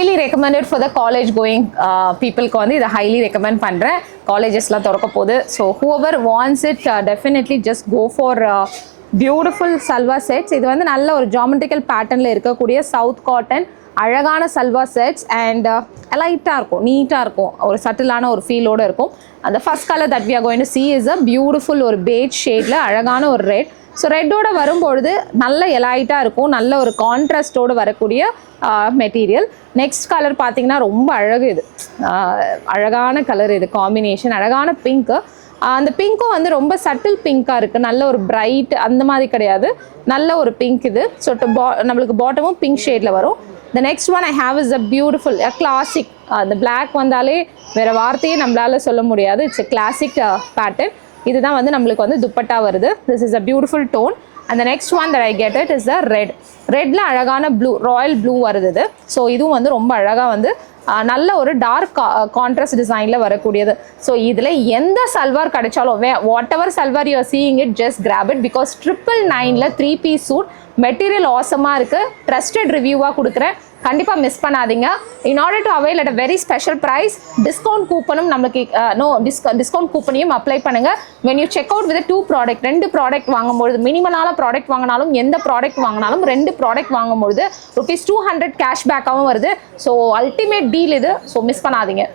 highly recommended for the college going people வந்து இதை highly recommend பண்ணுறேன். காலேஜஸ்லாம் திறக்க போகுது. So whoever wants it definitely just go for beautiful salwar sets. இது வந்து நல்ல ஒரு ஜாமெட்ரிக்கல் பேட்டர்னில் இருக்கக்கூடிய சவுத் காட்டன் அழகான சல்வா செட்ஸ் அண்ட் லைட்டாக இருக்கும், நீட்டாக இருக்கும், ஒரு சட்டிலான ஒரு ஃபீலோடு இருக்கும். அந்த first colour that we are going to see is a beautiful ஒரு பேஜ் ஷேடில் அழகான ஒரு ரெட். ஸோ ரெட்டோட வரும்பொழுது நல்ல எலைட்டாக இருக்கும், நல்ல ஒரு கான்ட்ராஸ்டோடு வரக்கூடிய மெட்டீரியல். நெக்ஸ்ட் கலர் பார்த்தீங்கன்னா ரொம்ப அழகு, இது அழகான கலர், இது காம்பினேஷன் அழகான பிங்க்கு. அந்த பிங்க்கும் வந்து ரொம்ப சட்டில் பிங்காக இருக்குது, நல்ல ஒரு பிரைட் அந்த மாதிரி கிடையாது, நல்ல ஒரு பிங்க் இது. ஸோ நம்மளுக்கு பாட்டமும் பிங்க் ஷேடில் வரும். The next one I have is a beautiful, a classic. The black வந்தாலே வேறு வார்த்தையே நம்மளால் சொல்ல முடியாது. It's a classic pattern. இதுதான் வந்து நம்மளுக்கு வந்து துப்பட்டா வருது. This is a beautiful tone. And the next one that I get it is the red. ரெட்டில் அழகான ப்ளூ, ராயல் ப்ளூ வருது இது. ஸோ இதுவும் வந்து ரொம்ப அழகாக வந்து நல்ல ஒரு டார்க் கான்ட்ராஸ்ட் டிசைனில் வரக்கூடியது. ஸோ இதில் எந்த சல்வார் கிடைச்சாலும் whatever salwar you are seeing it just grab it. Because 999 3 piece suit material ஆசமாக இருக்குது, ட்ரஸ்டட் ரிவ்யூவாக கொடுக்குறேன், கண்டிப்பாக மிஸ் பண்ணாதீங்க. In order to avail at a very special price, discount கூப்பனும் நம்மளுக்கு டிஸ்கவுண்ட் கூப்பனையும் அப்ளை பண்ணுங்கள். When you check out with 2 product, 2 product வாங்கும்பொழுது, மினிமலான ப்ராடக்ட் வாங்கினாலும் எந்த ப்ராடக்ட் வாங்கினாலும் 2 ப்ராடக்ட் வாங்கும்பொழுது ₹200 கேஷ்பேக்காகவும் வருது. ஸோ அல்டிமேட் டீல் இது, ஸோ மிஸ் பண்ணாதீங்க.